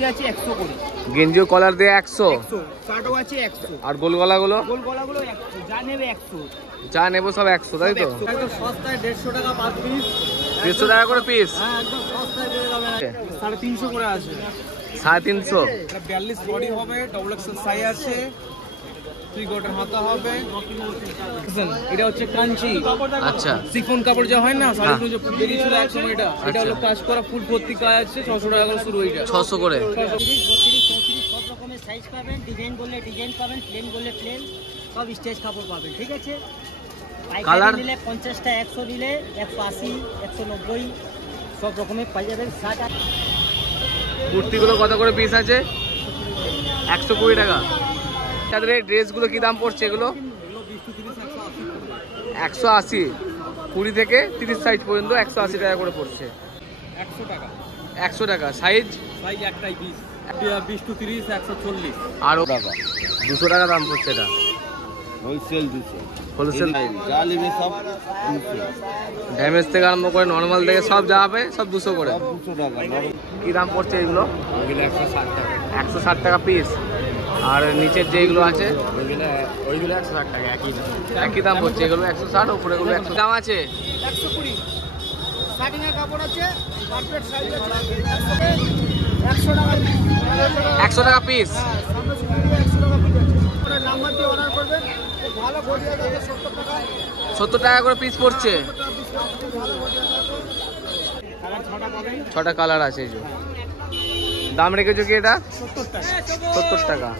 গেঞ্জি আছে 100 করে। গেঞ্জি ও কলার দিয়ে 100। শার্টও আছে 100। আর গোল গলাগুলো? গোল গলাগুলো 100, যা নেবে 100। যা নেব সব 100, তাই তো? একদম সস্তায় 150 টাকা পার পিস। 150 টাকা করে পিস? হ্যাঁ, একদম সস্তায় পেয়ে যাবেন। 350 করে আছে। 350? এটা 42 বডি হবে, ডবল এক্সেল সাইজ আছে, 3 কোয়ার্টার হাতা হবে। এটা হচ্ছে কাঞ্চি। আচ্ছা, সিফন কাপড় যা হয় না, শাড়িগুলো যে বেরিয়েছিল এক সময়, এটা হলো কাজ করা ফুল ভর্তি কাজ আছে। 600 টাকা করে শুরু। এটা 600 করে। 32, 34 সব রকমের সাইজ পাবেন, ডিজাইন বললে ডিজাইন পাবেন, প্লেন বললে প্লেন, সব স্টেজ কাপড় পাবেন, ঠিক আছে? কালার নিলে 50টা, 100 নিলে 180, 190 সব রকমের পাই যাবেন। শার্ট কুর্তিগুলো কত করে পিস আছে? 120 টাকা। তাদের এই ড্রেসগুলো কি দাম পড়ছে এগুলো? 180, 20 থেকে 30 সাইজ পর্যন্ত 180 টাকা করে পড়ছে। 100 টাকা। 100 টাকা। সাইজ? সাইজ একটাই 20, 20 to 30, 140। আরো টাকা 200 টাকা দাম পড়ছে এটা। Wholesale 200, wholesale. যা নেবে সব 200। ড্যামেজ থেকে আরম্ভ করে নর্মাল থেকে সব যা হবে সব 200 করে। 200 টাকা। কি দাম পড়ছে এগুলো? ওইগুলো 160 টাকা। 160 টাকা পিস। আর নিচের যেগুলো আছে ওইগুলো 160 টাকা। একই দাম পড়ছে। এগুলো 160, উপরে এগুলো 100। দাম আছে 120। স্টার্টিং এর কাপড় আছে, পারফেক্ট সাইজ আছে, 100 টাকা। 100 টাকা পিস। সামনে সুবিধা 100 টাকা পিস আছে। আপনারা নাম্বার দিয়ে অর্ডার করবেন। ভালো বডি আছে 70 টাকা। 70 টাকা করে পিস পড়ছে। কালার 6টা পাবেন। 6টা কালার আছে। এই যে দাম রেখেছো কি এটা? 70 টাকা। 70 টাকা।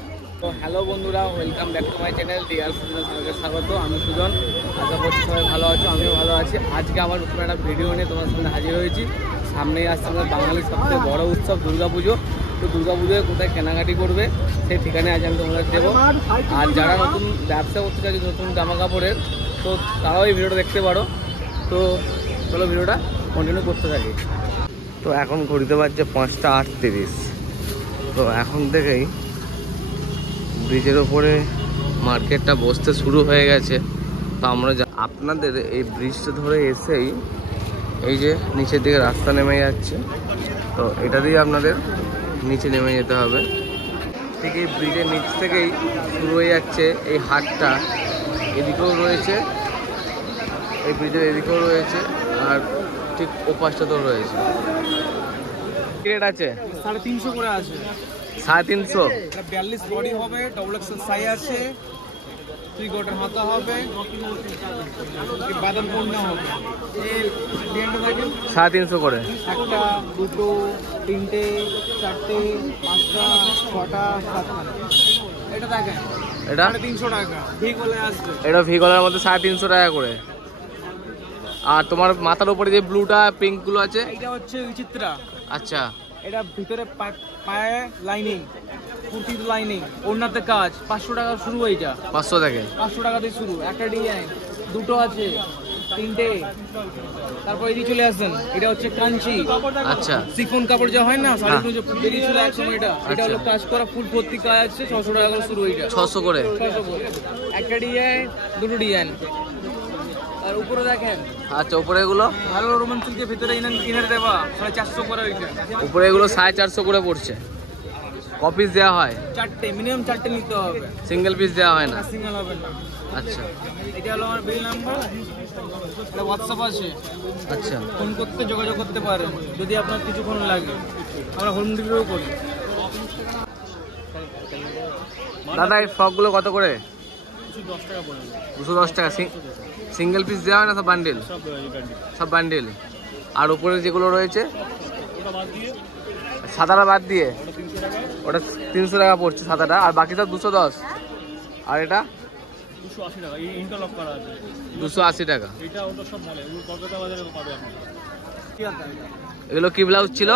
তো হ্যালো বন্ধুরা, welcome back to my channel dear Sujan, সবাইকে স্বাগত। আমি সুজন, আশা করছি সবাই ভালো আছো, আমিও ভালো আছি। আজকে আবার নতুন একটা ভিডিও নিয়ে তোমার সামনে হাজির হয়েছি। সামনেই আসছে আমাদের বাঙালির সবথেকে বড় উৎসব দুর্গাপুজো। তো দুর্গাপুজোয় কোথায় কেনাকাটি করবে সেই ঠিকানায় আজ আমি তোমাদের দেবো। আর যারা নতুন ব্যবসা করতে চাইছে নতুন জামা কাপড়ের, তো তারাও এই ভিডিওটা দেখতে পারো। তো চলো ভিডিওটা কন্টিনিউ করতে থাকি। তো এখন ঘড়িতে বাজছে 5টা 38। তো এখন থেকেই ব্রিজের ওপরে মার্কেটটা বসতে শুরু হয়ে গেছে। তো আমরা আপনাদের এই ব্রিজটা ধরে এসেই এই যে নিচের দিকে রাস্তা নেমে যাচ্ছে, তো এটা দিয়ে আপনাদের নিচে নেমে যেতে হবে। ঠিক এই ব্রিজের নিচ থেকেই শুরু হয়ে যাচ্ছে এই হাটটা। এদিকেও রয়েছে, এই ব্রিজের এদিকেও রয়েছে, আর ঠিক ওপাশটাতেও রয়েছে। কি রেট আছে? 350 করে আছে। 350? এটা 42 বডি হবে, ডবল এক্সেল সাইজ আছে, 3 কোয়ার্টার হাতা হবে, বাদাম পূর্ণ হবে। এই ডিজাইনটা দেখেন, 350 করে। 1টা, 2টো, 3টে, 4টে, 5টা, 6টা, 7টা। এটা দেখেন, এটা 350 টাকা। ঠিক বলে আসবে। এটা ভি কলার মধ্যে 350 টাকা করে। আর তোমার মাথার উপরে যে ব্লুটা পিঙ্ক গুলো আছে, এটা হচ্ছে বিচিত্রা। আচ্ছা, এটা ভিতরে পায়ে লাইনিং, কুর্তির লাইনিং, ওড়নাতে কাজ। 500 টাকা শুরু। এইটা 500 থেকে। 500 টাকা দিয়ে শুরু। একটা ডিজাইন, 2টো আছে, 3টে। তারপর এদিকে চলে আসেন, এটা হচ্ছে কাঞ্চি। আচ্ছা, সিফন কাপড় যা হয় না, শাড়িগুলো যে বেরিয়েছিল এক সময়, এটা হলো কাজ করা ফুল ভর্তি কাজ আছে। 600 টাকা করে শুরু। এইটা 600 করে। 600 করে। একটা ডিজাইন, 2টো ডিজাইন। আর উপরে দেখেন, আচ্ছা, উপরে এগুলো ভালো রোমান সিল্কের ভিতরে ইনার দেওয়া, 450 করে। ওইটা উপরে এগুলো 450 করে পড়ছে। কপিস দেওয়া হয়? 4টে, মিনিমাম 4টে নিতে হবে। সিঙ্গেল পিস দেওয়া হয় না? সিঙ্গেল হবে না। আচ্ছা, এটা হলো আমার বিল নাম্বার। এটা হোয়াটসঅ্যাপ আছে, আচ্ছা। ফোন করতে যোগাযোগ করতে পারেন যদি আপনার কিছুক্ষণ লাগে। আমরা হোম ডেলিভারিও করি। দাদা এই ফ্রকগুলো কত করে? 10 টাকা পড়বে। 210 টাকা। সিঙ্গেল পিস দেওয়া হয় না, সব বান্ডেল? সব বান্ডেল। আর উপরে যেগুলো রয়েছে সাদাটা বাদ দিয়ে ওটা 300 টাকা পড়ছে সাদাটা, আর বাকি সব 210। আর এটা 280 টাকা। এই ইন্টারলক করা আছে, 280 টাকা। এটা ওটা সব বলে, ওগুলো কলকাতা বাজারে পাবে আপনি। কি আছে এটা? এগুলো কি ব্লাউজ ছিল?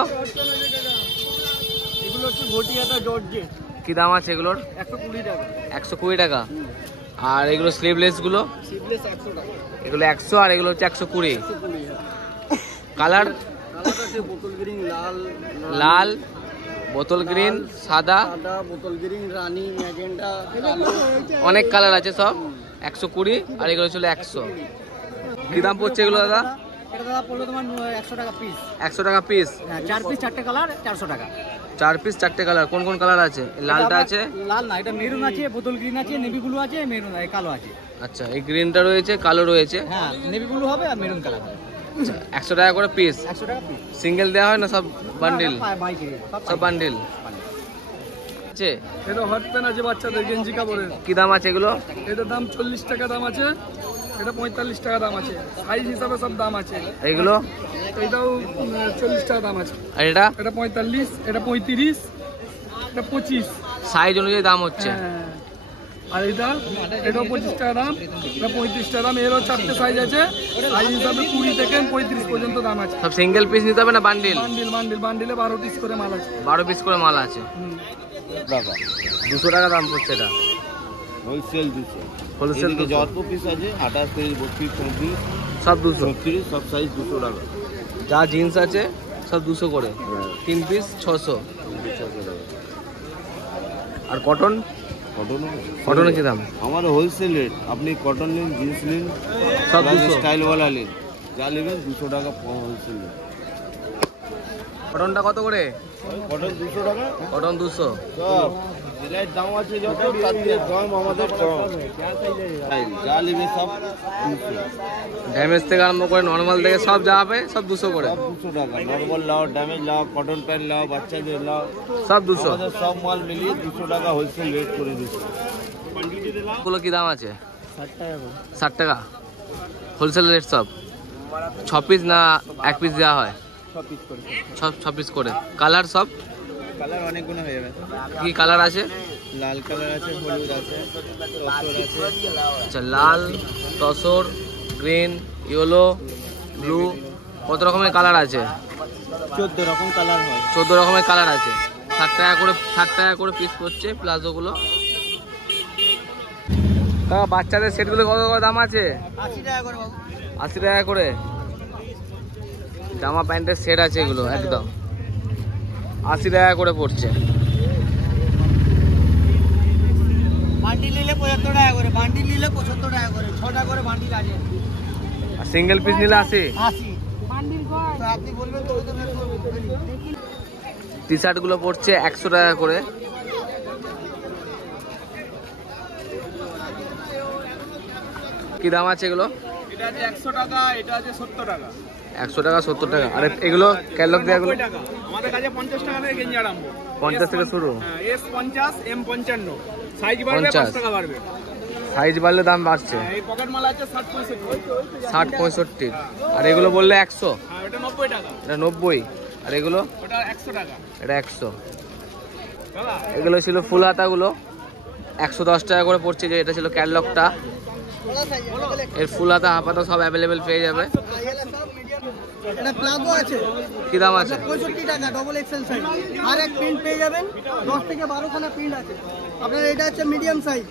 এগুলো হচ্ছে ঘটিয়াটা জর্জেট। কি দাম আছে এগুলোর? 120 টাকা। 120 টাকা। আর এগুলো স্লিভলেস গুলো? সিভলেস 100 টাকা। এগুলো 100, আর এগুলো হচ্ছে 120। কালার? কালার আছে বোতল গ্রিন, লাল, লাল, বোতল গ্রিন, সাদা, বোতল গ্রিন, রানী, ম্যাজেন্টা, কালো। অনেক কালার আছে সব। 120, আর এগুলো ছিল 100। কি দাম পড়ছে এগুলো দাদা? এটা দাদা পড়লো তোমার 100 টাকা পিস। 100 টাকা পিস। 4 পিস 4টে কালার, 400 টাকা। 4 পিস 4টে কালার। কোন কোন কালার আছে? লালটা আছে, লাল না, এটা মেরুন আছে, বোতল গ্রিন আছে, নেভি ব্লু আছে, মেরুন কালো আছে। আচ্ছা এই গ্রিনটা রয়েছে, কালো রয়েছে। হ্যাঁ, নেভি ব্লু হবে আর মেরুন কালার হবে। আচ্ছা 100 টাকা করে পিস। 100 টাকা পিস। সিঙ্গেল দেওয়া হয় না, সব বান্ডিল? বাইকে সব বান্ডিল আছে। এটা হট প্যান্ট আছে বাচ্চাদের গেঞ্জি কাপড়ের। কি দাম আছে এগুলো? এটার দাম 40 টাকা দাম আছে, এটা 45 টাকা দাম আছে, সাইজ হিসাবে সব দাম আছে। এইগুলো? এটাও 40 টাকা দাম আছে। আর এটা? এটা 45, এটা 35, এটা 25। সাইজ অনুযায়ী দাম হচ্ছে। হ্যাঁ। আর এটাও 25 টাকা দাম, এটা 35 টাকা দাম। এরও 4টে সাইজ আছে, সাইজ হিসাবে 20 থেকে 35 পর্যন্ত দাম আছে। সব সিঙ্গেল পিস নিতে হবে না বান্ডিল? বান্ডিলে 12 পিস করে মাল আছে। 12 পিস করে মাল আছে। টাকা 200 টাকা দাম পড়ছে এটা। হোলসেল 200। হোলসেল এদিকে যত পিস আছে 28, 30, 32, 34, সব 200। 36 সব সাইজ 200 টাকা। যা জিন্স আছে সব 200 করে। 3 পিস 600। আর কটন? কটনের কি দাম? আমার হোলসেল রেট, আপনি কটন নিন, জিন্স নিন, সব 200। স্টাইলওয়ালা নিন, যা নেবেন 200 টাকা হোলসেল রেট। কটনটা কত করে? কটন 200 টাকা। কটন 200। সব জেলার দাম আছে যত, তার দিয়ে দাম আমাদের কম। যা নেবে সব 200। ড্যামেজ থেকে আরম্ভ করে নর্মাল থেকে সব যা হবে সব 200 করে। সব 200 টাকা। নর্মাল লাও, ড্যামেজ লাও, কটন প্যান্ট লাও, বাচ্চাদের লাও, সব 200। আমাদের সব মাল মিলিয়ে 200 টাকা হোলসেল রেট করে দিচ্ছি। গুলো কি দাম আছে? 60 টাকা করে। 60 টাকা হোলসেল রেট সব। 6 পিস না 1 পিস দেওয়া হয়? 6 পিস করে। 6 পিস করে। কালার সব? কালার অনেকগুলো হয়ে যাবে। কি কালার আছে? লাল কালার আছে, হলুদ আছে, তসর আছে। আচ্ছা লাল, তসর, গ্রিন, ইয়েলো, ব্লু, কত রকমের কালার আছে? 14 রকম কালার হয়। 14 রকমের কালার আছে। 60 টাকা করে পিস পড়ছে প্লাজোগুলো। বাচ্চাদের সেটগুলো কত কত দাম আছে? 80 টাকা করে বাবু। 80 টাকা করে। জামা প্যান্টের সেট আছে এগুলো একদম 80 টাকা করে পড়ছে। বান্ডিল নিলে 75 টাকা করে, বান্ডিল নিলে 75 টাকা করে, 6টা করে বান্ডিল আছে। আর সিঙ্গেল পিস নিলে 80। 80 বান্ডিল কয় তো আপনি বলবেন তো ওই দামে টি শার্ট গুলো পড়ছে 100 টাকা করে। কি দাম আছে এগুলো? এটা আছে 100 টাকা, এটা আছে 70 টাকা। 100 টাকা 70 টাকা। আর এগুলো ক্যাটালগ দেওয়াগুলো? 90 টাকা। আমাদের কাছে 50 টাকা থেকে গেঞ্জি আরম্ভ। 50 থেকে শুরু? হ্যাঁ, S 50, M 55। সাইজ বাড়বে 5 টাকা বাড়বে। সাইজ বাড়লে দাম বাড়ছে। এই পকেট মাল আছে 60 65। 60 65। আর এগুলো বললে 100? হ্যাঁ, এটা 90 টাকা। এটা 90। আর এগুলো? ওটা 100 টাকা। এটা 100। দাদা এগুলো ছিল ফুল হাতাগুলো 110 টাকা করে পড়ছে। যে এটা ছিল ক্যাটালগটা, এর ফুল হাতা হাফ হাতা সব অ্যাভেলেবেল পেয়ে যাবে। এটা প্লাজো আছে। কি দাম আছে? 65 টাকা ডবল এক্সেল সাইজ। আর এক প্রিন্ট পেয়ে যাবেন, 10 থেকে 12 খানা প্রিন্ট আছে। আপনার এটা হচ্ছে মিডিয়াম সাইজ,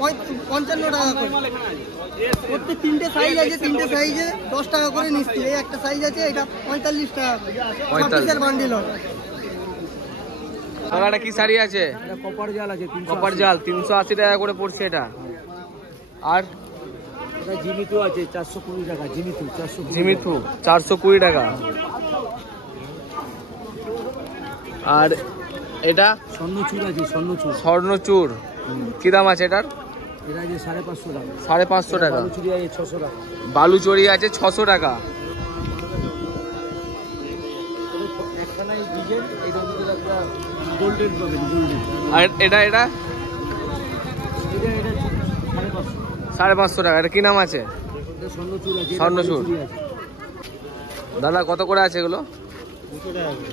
55 টাকা করে। প্রত্যেক 3টে সাইজ আছে, 3টে সাইজে 10 টাকা করে নিচ্ছি। এই একটা সাইজ আছে, এটা 45 টাকা করে। 6 পিসের বান্ডিল হবে। এটা কি শাড়ি আছে? এটা কপার জাল আছে, কপার জাল 380 টাকা করে পড়ছে এটা। আর এটা জিমিতু আছে 420 টাকা। জিমিতু 420। জিমিথু 420 টাকা। আর এটা স্বর্ণচূড় আছে, স্বর্ণচূড়। স্বর্ণচূড় কি দাম আছে এটার? এটা আছে 550 টাকা। 550 টাকা। বালুচুরি আছে 600 টাকা। বালুচরি আছে 600 টাকা। একখানা ডিজাইন, এটার ভিতরে একটা গোল্ডেন পাবেন, গোল্ডেন। আর এটা এটা 550। 550 টাকা। এটা কি নাম আছে? এটা স্বর্ণচূড় আছে। স্বর্ণচূড়। দাদা কত করে আছে এগুলো? 200 টাকা করে।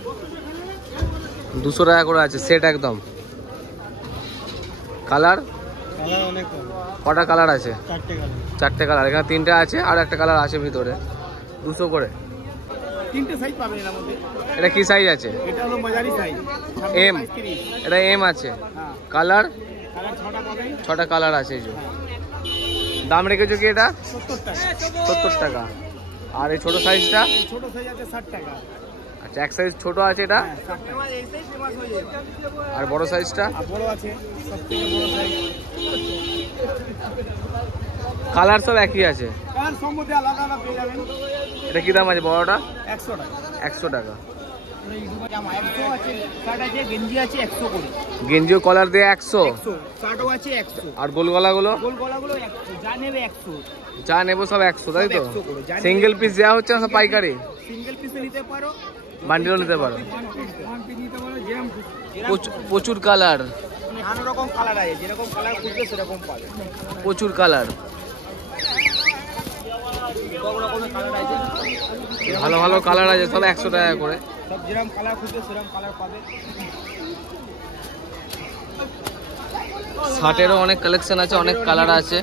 200 টাকা করে আছে সেট একদম। কালার? কালার অনেক কম। কটা কালার আছে? 4টে কালার। 4টে কালার। এখানে 3টে আছে আর একটা কালার আছে ভিতরে। 200 করে। 3টে সাইজ পাবেন এর মধ্যে। এটা কি সাইজ আছে? এটা হলো মাঝারি সাইজ, এম। 30। এটা এম আছে। হ্যাঁ, কালার? কালার 6টা পাবেন। 6টা কালার আছে এই যে। দাম রেখেছো কি এটা? 70 টাকা। 70 টাকা। আর এই ছোট সাইজটা? এই ছোট সাইজ আছে 60 টাকা। আচ্ছা এক সাইজ ছোট আছে এটা। হ্যাঁ, 60 টাকা। এই সাইজ ফেমাস হয়ে যাবে। আর বড় সাইজটা? আর বড় আছে, সবথেকে বড় সাইজ। কালার সব একই আছে। কালার সম্বন্ধে আলাদা আলাদা পেয়ে যাবেন। এটা কি দাম আছে বড়টা? 100 টাকা। 100 টাকা। জামা 100 আছে, শার্ট আছে, গেঞ্জি আছে 100 করে। গেঞ্জি ও কলার দিয়ে 100, শার্টও আছে 100, আর গোল গলাগুলো গোল গলাগুলো 100, যা নেবে 100। যা নেবো সব 100, তাই তো? 100 করে, যা নেবে সিঙ্গেল পিস দেওয়া হচ্ছে না সব পাইকারি? সিঙ্গেল পিসে নিতে পারো, বান্ডিলও নিতে পারো। নিতে পারো জ্যাম। প্রচুর কালার, নানা রকম কালার আছে, যেরকম কালার খুঁজবে সেরকম পাবে। প্রচুর কালার, সব রকমের কালার আছে, ভালো ভালো কালার আছে, সব 100 টাকা করে। সব যেরকম কালার খুঁজবে সেরকম কালার পাবে। শার্টেরও অনেক কালেকশন আছে, অনেক কালার আছে।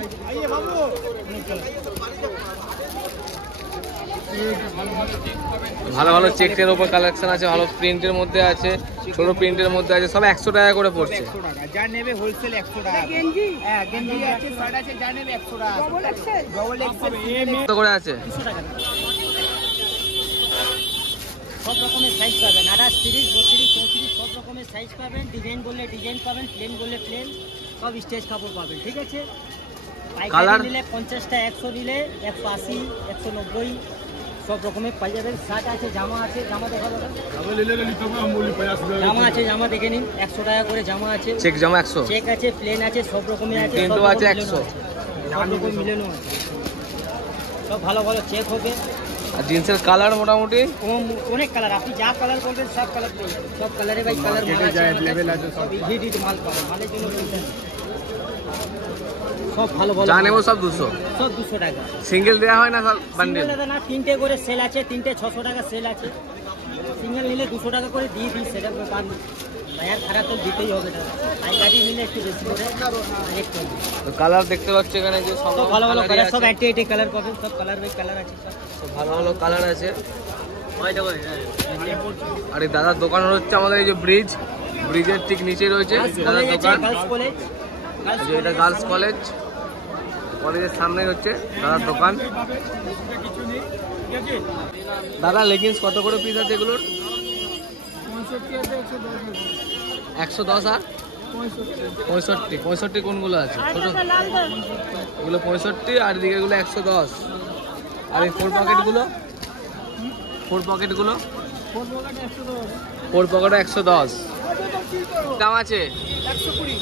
ভালো ভালো চেকের উপর কালেকশন আছে, ভালো প্রিন্টের মধ্যে আছে, ছোট প্রিন্টের মধ্যে আছে, সব 100 টাকা করে পড়ছে। 100 টাকা, যা নেবে হোলসেল 100 টাকা। গেঞ্জি, হ্যাঁ গেঞ্জি আছে, শার্ট আছে, যা নেবে 100 টাকা। ডবল এক্সেল, কত করে আছে? 200 টাকা। সব রকমের সাইজ পাবেন, 28, 30, 32, 34 সব রকমের সাইজ পাবেন। ডিজাইন বললে ডিজাইন পাবেন, প্লেন বললে প্লেন, সব স্টেজ কাপড় পাবেন। ঠিক আছে, কালার নিলে 50টা, 100 নিলে 180, 190 সব রকমের পাই যাবেন। শার্ট আছে, জামা আছে, জামা দেখা যাবে, জামা আছে, জামা দেখে নিন 100 টাকা করে জামা আছে। চেক জামা 100, চেক আছে, প্লেন আছে, সব রকমের আছে, প্রিন্টও সব আছে রকম 100, সব রকম মিলেনো আছে, সব ভালো ভালো চেক হবে। আর জিন্সের কালার মোটামুটি অনেক কালার, আপনি যা কালার বলবেন সব কালার পেয়ে যাবেন। সব কালারে ভাই কালার মাল আছে, সব হিট মাল পাবেন, মালের জন্য চিন্তা নেই। সব ভালো ভালো যা নেবো সব 200, সব 200 টাকা। সিঙ্গেল দেওয়া হয় না সব বান্ডিল? সিঙ্গেল দাদা না, 3টে করে সেল আছে, 3টে 600 টাকা সেল আছে। সিঙ্গেল নিলে 200 টাকা করে দিয়ে দিই, সেটা ব্যাপার না। বাজার খারাপ তো দিতেই হবে দাদা, পাইকারি নিলে একটু বেশি করে রেট করবে। কালার দেখতে পাচ্ছি এখানে যে সব সব ভালো ভালো কালারই কালার, আছে, সব 80 কালার পাবেন, সব কালার বাই কালার আছে সব। সব ভালো ভালো কালার আছে। আর এই দাদার দোকান হচ্ছে আমাদের এই যে ব্রিজের ঠিক নিচে রয়েছে দাদার দোকান। গার্লস কলেজ, এই যে এটা গার্লস কলেজ, কলেজের সামনে হচ্ছে দাদার দোকান। দাদা লেগিংস কত করে পিস আছে এগুলোর? 110 আর 65 কোনগুলো আছে? ছোট এগুলো 65 আর এদিকে এগুলো 110। আর এই ফোর পকেটগুলো 110 দাম আছে। 120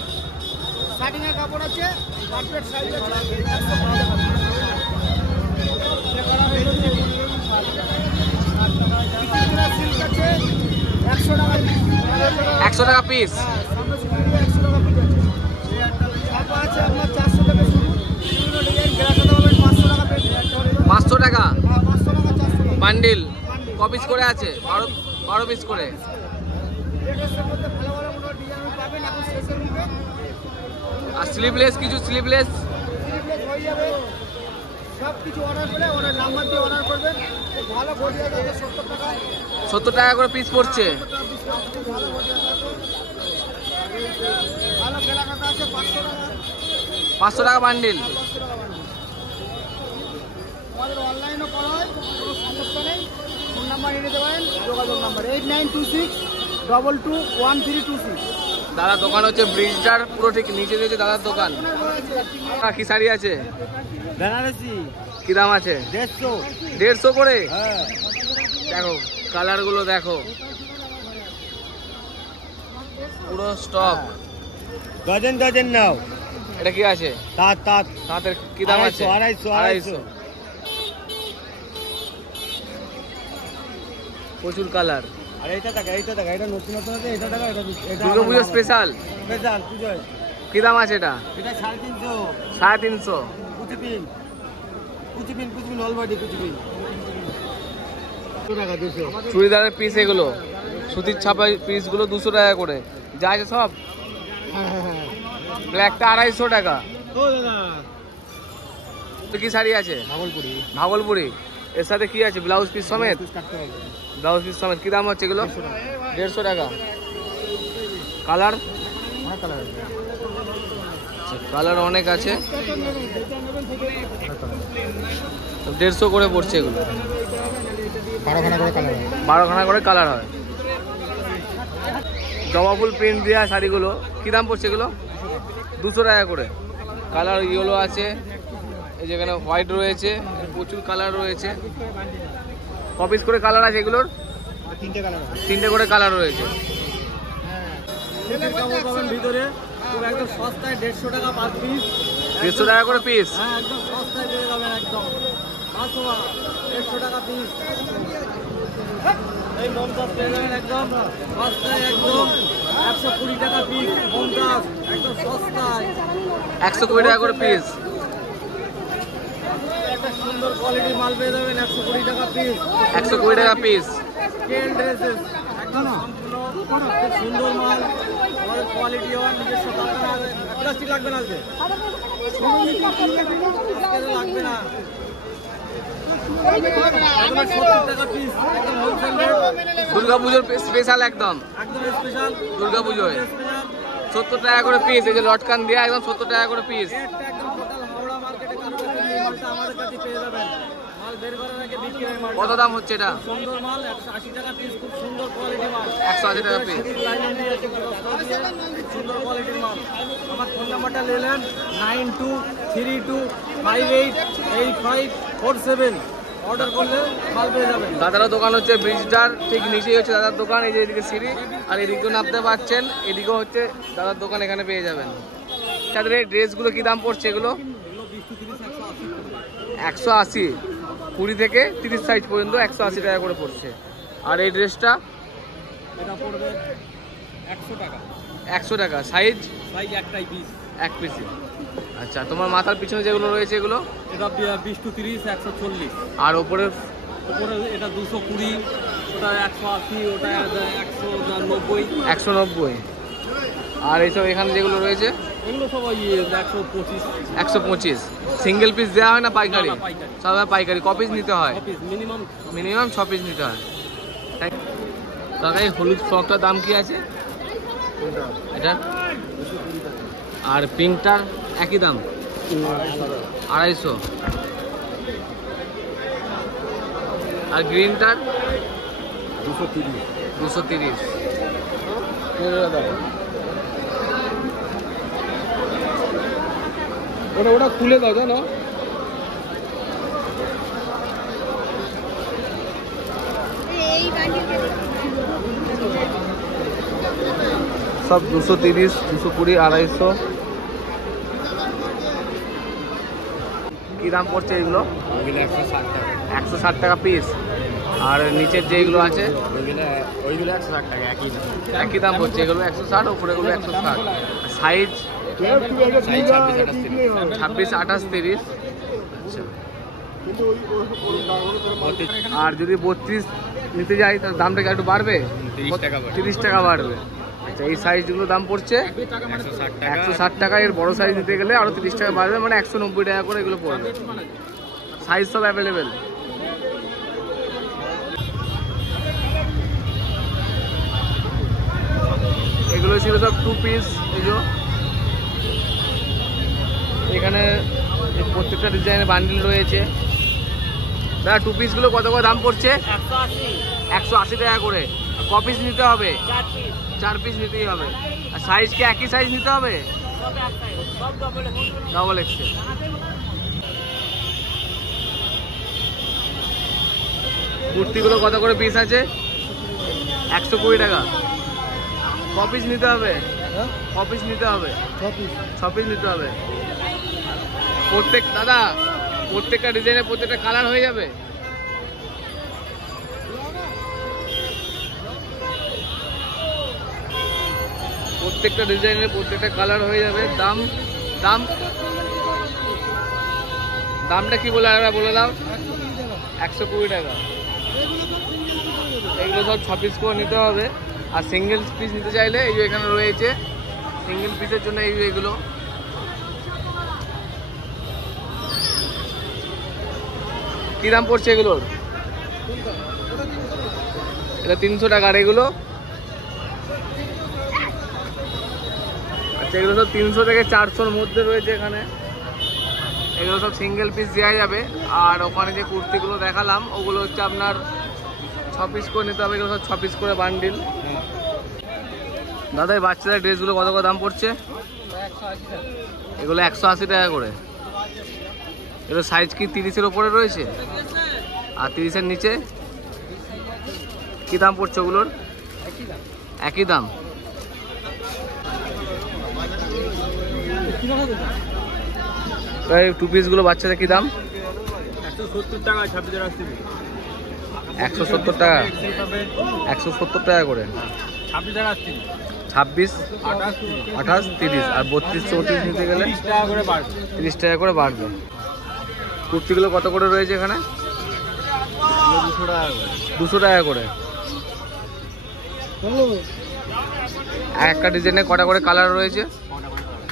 শার্টিং এর কাপড় আছে, পারফেক্ট সাইজ আছে, 100 টাকা পিস। আছে আপনার 400 টাকা শুরু, 500 টাকা 500 টাকা 400 টাকা বান্ডিল। ক পিস করে আছে? 12 পিস করে। এটার মধ্যে ভালো ভালো কোনো ডিজাইন পাবেন এখন শেষের মুখে। আর স্লিভলেস কিছু স্লিভলেস হয়ে যাবে, সব কিছু অর্ডার করলে ওনার নাম্বার দিয়ে অর্ডার করবেন। ভালো গড়িয়া যাবে 70 টাকা, 70 টাকা করে পিস পড়ছে। ভালো কেনাকাটা আছে 500 টাকা, 500 টাকা বান্ডিল। আমাদের অনলাইনও করা হয়, কোনো সমস্যা নেই। ফোন নাম্বার নিয়ে নিতে পারেন, যোগাযোগ নাম্বার 8926221326। দাদার দোকান হচ্ছে ব্রিজটার পুরো ঠিক নিচে রয়েছে দাদার দোকান। কি শাড়ি আছে? বেনারসি কি দাম আছে? 150 করে। দেখো কালার গুলো দেখো, পুরো স্টক। ডজন নাও। এটা কি আছে? তাঁতের কি দাম আছে? 250। প্রচুর কালার। আর এইটা টাকা, এটা নতুন আছে, এটা টাকা, এটা দুর্গাপুজো স্পেশাল পুজোয়। কি দাম আছে এটা? এটা 350, 350। কুচিপিন অলবাডি কুচিপিন 2 টাকা 200। চুড়িদারের পিস এগুলো, সুতির ছাপা পিস গুলো 200 টাকা করে। যা আছে সব। ব্ল্যাকটা 250 টাকা। কি শাড়ি আছে? ভাগলপুরি। এর সাথে কি আছে? ব্লাউজ পিস সমেত। ব্লাউজ পিস সমেত কি দাম হচ্ছে এগুলো? 150 টাকা। কালার কালার অনেক আছে, 150 করে পড়ছে এগুলো। 12 খানা করে কালার হয়। জবা ফুল প্রিন্ট দেওয়া শাড়িগুলো কি দাম পড়ছে এগুলো? 200 টাকা করে। কালার ইয়েলো আছে, এই যেখানে হোয়াইট রয়েছে, প্রচুর কালার রয়েছে। ক পিস করে কালার আছে এগুলোর? তিনটে করে কালার রয়েছে। কাপড় পাবেন ভিতরে খুব একদম সস্তায় 150 টাকা পার পিস। 150 টাকা করে পিস। হ্যাঁ একদম সস্তায় পেয়ে যাবেন একদম 150 টাকা পিস। এই মমতাজ পেয়ে যাবেন একদম সস্তায় একদম 120 টাকা পিস। মমতাজ একদম সস্তায় 120 টাকা করে পিস। একটা সুন্দর কোয়ালিটির মাল পেয়ে যাবেন 120 টাকা পিস। 120 টাকা পিস। কেন ড্রেসেস একদম সম্পূর্ণ খুব সুন্দর মাল। আমাদের কোয়ালিটি হওয়ার নিজস্ব কারখানা আছে। প্লাস্টিক লাগবে না আজকে, আজকে লাগবে না। একদম 70 টাকা পিস একদম হোলসেল রেট। দুর্গাপুজোর স্পেশাল একদম স্পেশাল দুর্গাপুজোয় স্পেশাল 70 টাকা করে পিস। এই যে লটকান দেওয়া একদম 70 টাকা করে পিস। রেটটা একদম টোটাল হাওড়া মার্কেটে কারো কাছে নেই। মালটা আমাদের কাছে পেয়ে যাবেন। মাল বের করার আগে বিক্রি হয় মাল। কত দাম হচ্ছে এটা? সুন্দর মাল 180 টাকা পিস। খুব সুন্দর কোয়ালিটি মাল। 180 টাকা পিস। সুন্দর কোয়ালিটির মাল। আমার ফোন নাম্বারটা নিলেন 9232858547। অর্ডার করলে মাল পেয়ে যাবেন। দাদারও দোকান হচ্ছে ব্রিজটার ঠিক নিচেই হচ্ছে দাদার দোকান। এই যে এদিকে সিঁড়ি আর এদিকেও নামতে পারছেন, এদিকেও হচ্ছে দাদার দোকান, এখানে পেয়ে যাবেন। তাদের এই ড্রেসগুলো কি দাম পড়ছে? এগুলো 180, 20 থেকে 30 সাইজ পর্যন্ত 180 টাকা করে পড়ছে। আর এই ড্রেসটা এটা পড়বে 100 টাকা। 100 টাকা। সাইজ একটাই পিস, এক পিস। আচ্ছা, তোমার মাথার পিছনে যেগুলো রয়েছে এগুলো? এটা 20 to 30, 140। আর ওপরে এটা 220, ওটা 180, ওটা 190। 190। আর এইসব এখানে যেগুলো রয়েছে এগুলো সব 125। 125। সিঙ্গেল পিস দেওয়া হয় না পাইকারি? না, পাইকারি। সব পাইকারি। ক পিস নিতে হয়? মিনিমাম 6 পিস নিতে হয়। দাদা এই হলুদ ফ্রকটার দাম কি আছে এটা? আর পিঙ্কটার একই দাম 250। আর গ্রিনটার 230। ওটা খুলে দাও জানো। সব 230, 220, 250। কি দাম পড়ছে এগুলো? 160 টাকা পিস। আর নিচের যেগুলো আছে ওইগুলো 160 টাকা একই দাম পড়ছে। এগুলো 160, ওপরে এগুলো 160। সাইজ 26, 28, 30। আচ্ছা। আর যদি 32 নিতে যাই তার দামটা কি একটু বাড়বে? 30 টাকা বাড়বে। আচ্ছা, এই সাইজগুলোর দাম পড়ছে 160 টাকা। এর বড় সাইজ নিতে গেলে আরো 30 টাকা বাড়বে, মানে 190 টাকা করে এগুলো পড়বে। সাইজ সব অ্যাভেলেবেল। এগুলো ছিল সব 2 পিস। এই যে এখানে প্রত্যেকটা ডিজাইনের বান্ডিল রয়েছে। দাদা 2 পিসগুলো কত করে দাম পড়ছে? 180 টাকা করে। ক পিস নিতে হবে? 4 পিস নিতেই হবে। আর সাইজ কি একই সাইজ নিতে হবে? Double XL. কুর্তিগুলো কত করে পিস আছে? 120 টাকা। ক পিস নিতে হবে? ক পিস নিতে হবে? 6 পিস নিতে হবে। দাদা প্রত্যেকটা ডিজাইনের প্রত্যেকটা কালার হয়ে যাবে? প্রত্যেকটা ডিজাইনের প্রত্যেকটা কালার হয়ে যাবে। দামটা কি বলে দাও? 120 টাকা। এগুলো সব 6 পিস করে নিতে হবে। আর সিঙ্গেল পিস নিতে চাইলে এই যে এখানে রয়েছে সিঙ্গেল পিসের জন্য এইগুলো। কি দাম পড়ছে এগুলোর? এটা 300 টাকা। আর এগুলো? আচ্ছা, এগুলো সব 300 থেকে 400-র মধ্যে রয়েছে এখানে। এগুলো সব সিঙ্গেল পিস দেওয়া যাবে। আর ওখানে যে কুর্তিগুলো দেখালাম ওগুলো হচ্ছে আপনার 6 পিস করে নিতে হবে। এগুলো সব 6 পিস করে বান্ডিল। দাদা এই বাচ্চাদের ড্রেসগুলো কত করে দাম পড়ছে? এগুলো 180 টাকা করে। এগুলো সাইজ কি 30-এর ওপরে রয়েছে? আর 30-এর নিচে? কি দাম পড়ছে ওগুলোর? একই দাম। টু পিসগুলো বাচ্চাদের কি দাম? 170 টাকা 26 টাকা 170 টাকা, 170 টাকা করে। 26 টাকা 26, 28, 30 আর 32, 34 নিতে গেলে 30 টাকা করে বাড়বে। 30 টাকা করে বাড়বে। কুর্তিগুলো কত করে রয়েছে এখানে? 200 টাকা করে। একটা ডিজাইনে কটা করে কালার রয়েছে?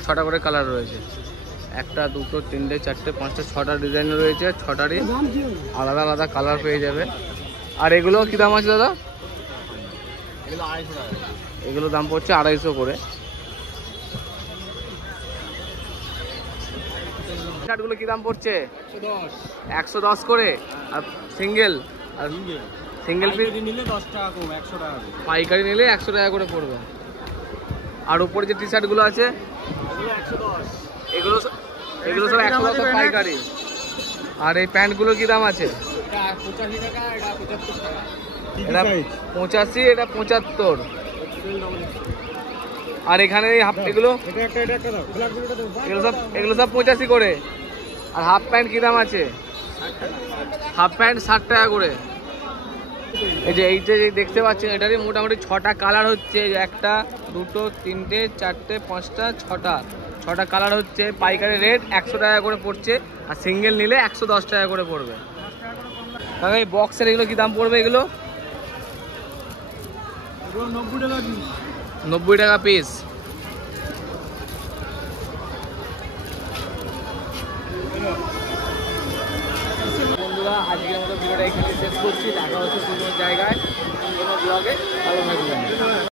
6টা করে কালার রয়েছে। 1, 2, 3, 4, 5, 6টা ডিজাইন রয়েছে। 6টারই আলাদা আলাদা কালার পেয়ে যাবে। আর এগুলো কি দাম আছে দাদা? এগুলো দাম পড়ছে 250 করে। কার্ডগুলো কি দাম পড়ছে? 110 করে। আর সিঙ্গেল পিস নিলে 10 টাকা কম, 100 টাকা। পাইকারি নিলে 100 টাকা করে পড়বে। আর উপরে যে টি শার্টগুলো আছে এগুলো সব 110 পাইকারি। আর এই প্যান্টগুলো কি দাম আছে? এটা 85, এটা 75। আর এখানে এগুলো সব 85 করে। আর হাফ প্যান্ট কি দাম আছে? হাফ প্যান্ট 60 টাকা করে। এই যে এইটা যে দেখতে পাচ্ছেন এটারই মোটামুটি 6টা কালার হচ্ছে। 1, 2, 3, 4, 5, 6টা কালার হচ্ছে। পাইকারি রেট 100 টাকা করে পড়ছে। আর সিঙ্গেল নিলে 110 টাকা করে পড়বে। তবে এই বক্সের এগুলো কি দাম পড়বে? এগুলো 90 টাকা পিস। বন্ধুরা আজকের মতো ভিডিওটা এখানে শেষ করছি। দেখা হচ্ছে কোনো জায়গায় কোনো ব্লগে। ভালো থাকবেন।